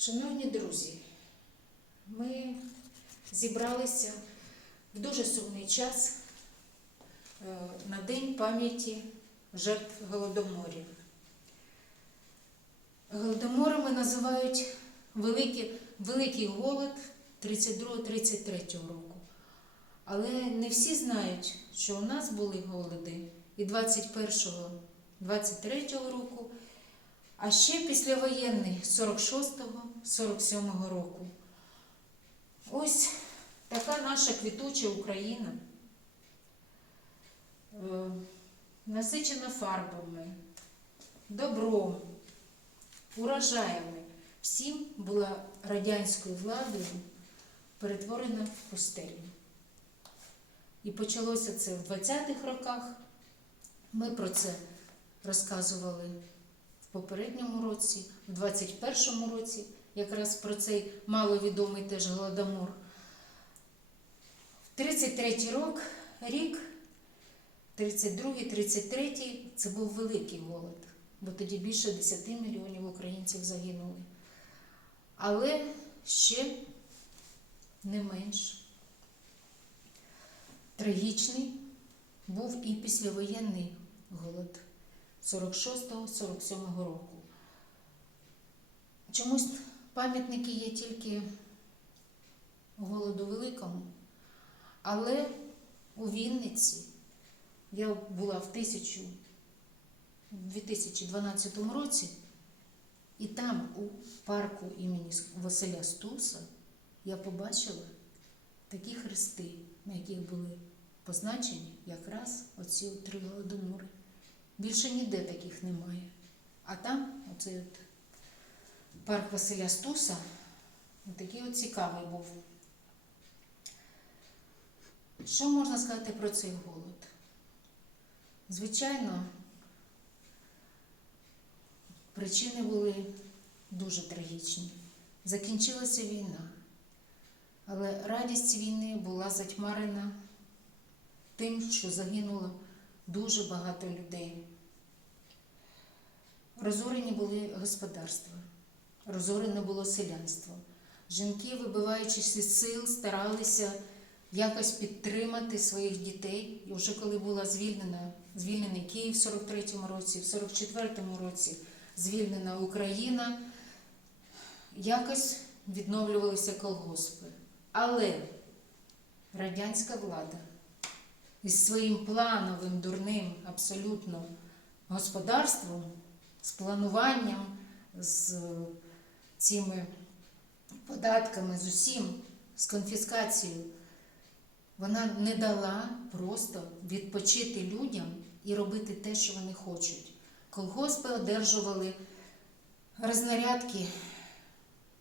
Шановні друзі, ми зібралися в дуже сумний час е, на День пам'яті жертв голодоморів. Голодоморами називають великий, великий голод 32-33 року. Але не всі знають, що у нас були голоди і 21-го, 23-го року, а ще післявоєнний 46-го, 47-го року. Ось така наша квітуча Україна, е, насичена фарбами, добром, урожаями. Всім була радянською владою перетворена в пустелю. І почалося це в 20-х роках. Ми про це розказували в попередньому році, в 21-му році, якраз про цей маловідомий теж голодомор. 33-й рок, рік, 32-й, 33-й це був великий голод, бо тоді більше 10 мільйонів українців загинули. Але ще не менш трагічний був і післявоєнний голод 46-47 року. Чомусь пам'ятники є тільки голоду великому, але у Вінниці я була в 1000 2012 році, і там, у парку імені Василя Стуса, я побачила такі хрести, на яких були позначені якраз оці три голодомори. Більше ніде таких немає. А там, оцей от парк Василя Стуса, такий от цікавий був. Що можна сказати про цей голод? Звичайно, причини були дуже трагічні. Закінчилася війна, але радість війни була затьмарена тим, що загинуло дуже багато людей. Розорені були господарства, розорене було селянство. Жінки, вибиваючись із сил, старалися якось підтримати своїх дітей. І вже коли була звільнена, звільнений Київ в 43-му році, в 44-му році звільнена Україна, якось відновлювалися колгоспи. Але радянська влада із своїм плановим, дурним абсолютно господарством, з плануванням, з цими податками, з усім, з конфіскацією, вона не дала просто відпочити людям і робити те, що вони хочуть. Колгоспи одержували рознарядки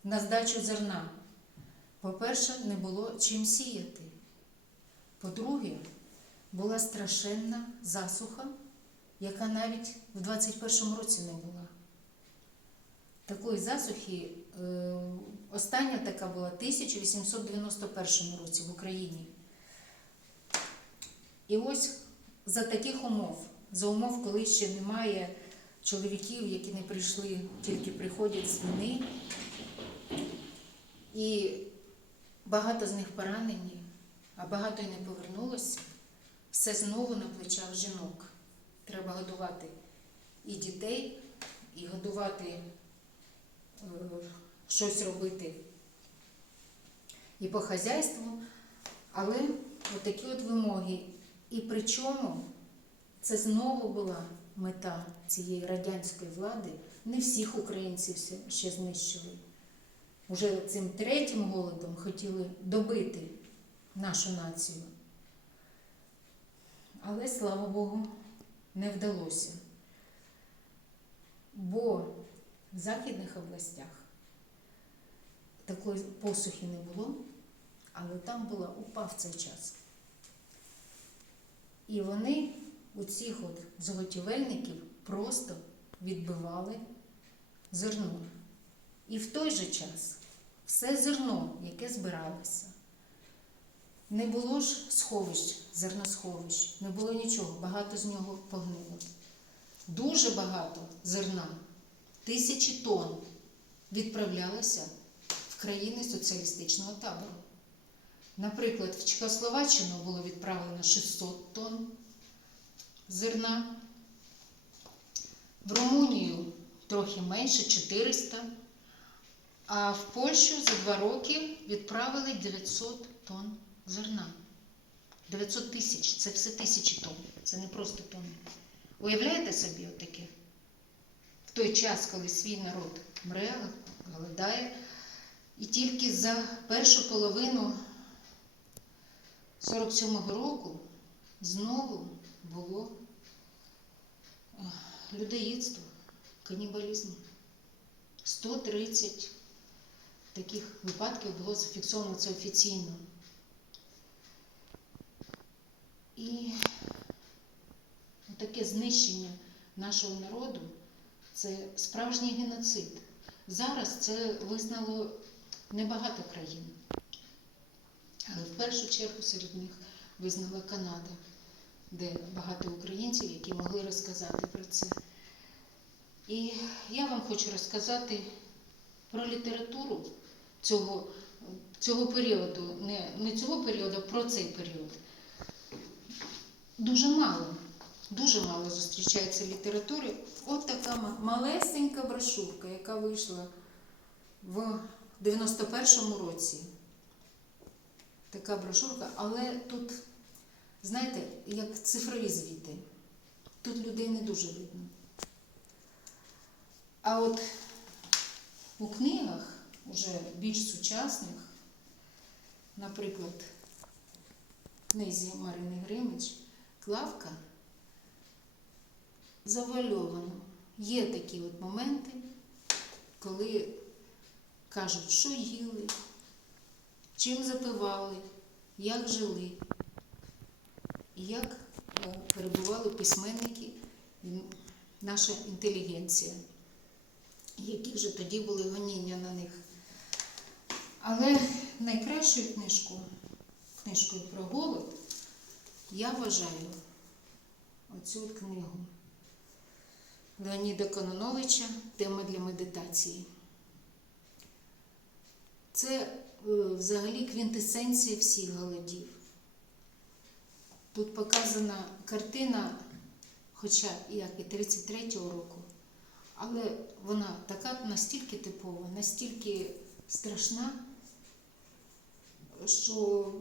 на здачу зерна. По-перше, не було чим сіяти. По-друге, була страшенна засуха, яка навіть в 21-му році не була. Такої засухи е, остання така була в 1891 році в Україні. І ось за таких умов, за умов, коли ще немає чоловіків, які не прийшли, тільки приходять з війни, і багато з них поранені, а багато й не повернулося, все знову на плечах жінок. Треба годувати і дітей, і годувати, е, щось робити і по хазяйству, але отакі от вимоги. І причому це знову була мета цієї радянської влади. Не всіх українців ще- знищили. Уже цим третім голодом хотіли добити нашу націю. Але, слава Богу, не вдалося. Бо в західних областях такої посухи не було, але там була упа в цей час. І вони у цих от заготівельників просто відбивали зерно. І в той же час все зерно, яке збиралося, не було ж сховищ, зерносховищ, не було нічого, багато з нього погнуло. Дуже багато зерна, тисячі тонн відправлялися в країни соціалістичного табору. Наприклад, в Чехословаччину було відправлено 600 тонн зерна, в Румунію трохи менше 400, а в Польщу за два роки відправили 900 тонн зерна. 900 тисяч це все тисячі тонн, це не просто тонни. Уявляєте собі отаке? В той час, коли свій народ мре, голодає, і тільки за першу половину 47-го року знову було е, людоїдство, канібалізм. 130 таких випадків було зафіксовано це офіційно. І таке знищення нашого народу це справжній геноцид. Зараз це визнало небагато країн. Але в першу чергу серед них визнала Канада, де багато українців, які могли розказати про це. І я вам хочу розказати про літературу цього, цього періоду, не, не цього періоду, а про цей період. Дуже мало, дуже мало зустрічається літератури. От така малесенька брошурка, яка вийшла в 91-му році. Така брошурка, але тут, знаєте, як цифрові звіти. Тут людей не дуже видно. А от у книгах, уже більш сучасних, наприклад, книзі Марини Гримич, Клавка завальовано. Є такі от моменти, коли кажуть, що їли, чим запивали, як жили, як перебували письменники, наша інтелігенція, які вже тоді були гоніння на них. Але найкращою книжкою, книжкою про голод, я вважаю оцю книгу Леоніда Кононовича Тема для медитації. Це е, взагалі квінтесенція всіх голодів. Тут показана картина, хоча як і 33-го року, але вона така настільки типова, настільки страшна, що,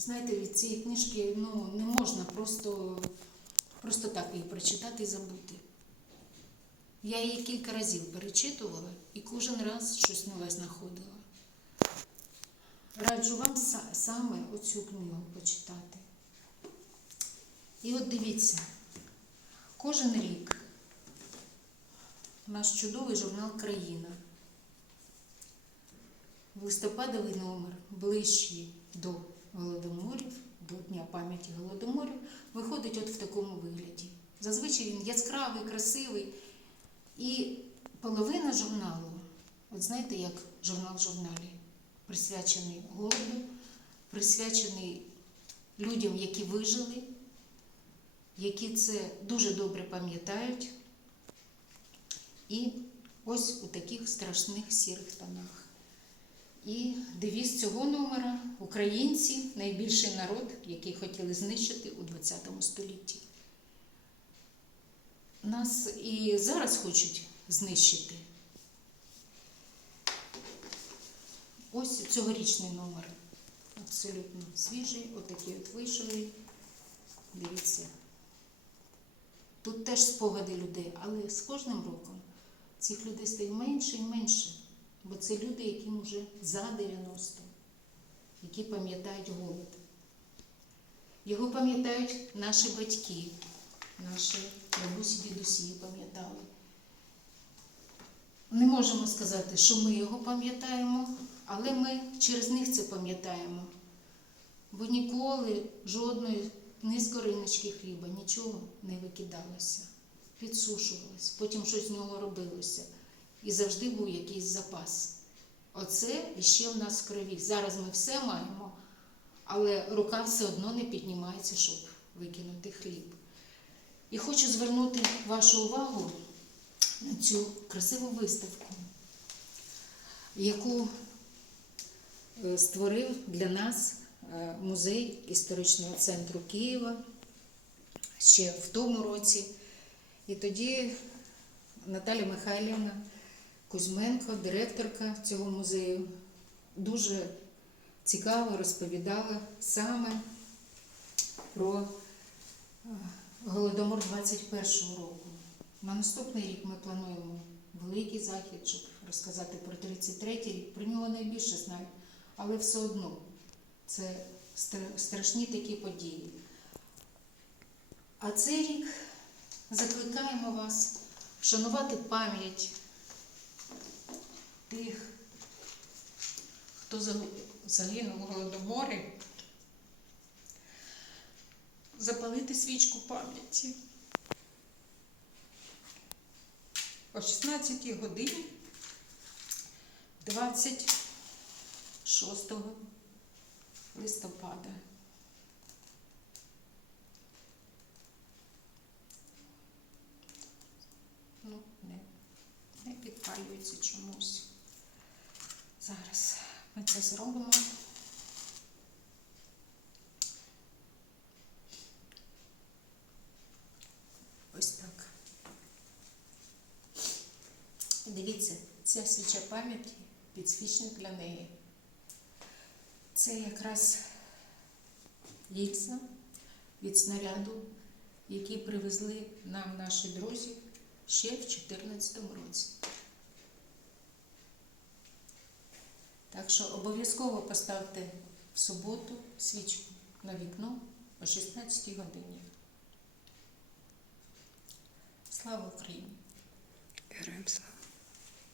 знаєте, від цієї книжки ну, не можна просто, просто так її прочитати і забути. Я її кілька разів перечитувала і кожен раз щось нове знаходила. Раджу вам саме оцю книгу почитати. І от дивіться, кожен рік наш чудовий журнал Країна. Листопадовий номер ближчий до голодоморів, до Дня пам'яті голодоморів, виходить от в такому вигляді. Зазвичай він яскравий, красивий. І половина журналу, от знаєте, як журнал в журналі, присвячений голоду, присвячений людям, які вижили, які це дуже добре пам'ятають. І ось у таких страшних сірих тонах. І девіз цього номера українці найбільший народ, який хотіли знищити у ХХ столітті. Нас і зараз хочуть знищити. Ось цьогорічний номер. Абсолютно свіжий, отакий от вийшов. Дивіться. Тут теж спогади людей, але з кожним роком цих людей стає менше і менше. Бо це люди, яким вже за 90, які пам'ятають голод. Його пам'ятають наші батьки, наші бабусі, дідусі пам'ятали. Не можемо сказати, що ми його пам'ятаємо, але ми через них це пам'ятаємо. Бо ніколи жодної ні скориночки хліба, нічого не викидалося, підсушувалось, потім щось з нього робилося. І завжди був якийсь запас. Оце іще в нас в крові. Зараз ми все маємо, але рука все одно не піднімається, щоб викинути хліб. І хочу звернути вашу увагу на цю красиву виставку. яку е, створив для нас е, музей історичного центру Києва ще в тому році. І тоді Наталя Михайлівна Кузьменко, директорка цього музею, дуже цікаво розповідала саме про е, Голодомор 21-го року. На наступний рік ми плануємо великий захід, щоб розказати про 33-й рік. Про нього найбільше знають, але все одно це страшні такі події. А цей рік закликаємо вас вшанувати пам'ять тих, хто загинув у голодоморі, запалити свічку пам'яті. О 16 годині 26 листопада. Ну, не, не підпалюється чомусь. Ми це зробимо. Ось так. Дивіться, ця свіча пам'яті підсвічник для неї. Це якраз гільза від снаряду, який привезли нам наші друзі ще в 2014 році. Так що обов'язково поставте в суботу свічку на вікно о 16 годині. Слава Україні! Героям слава.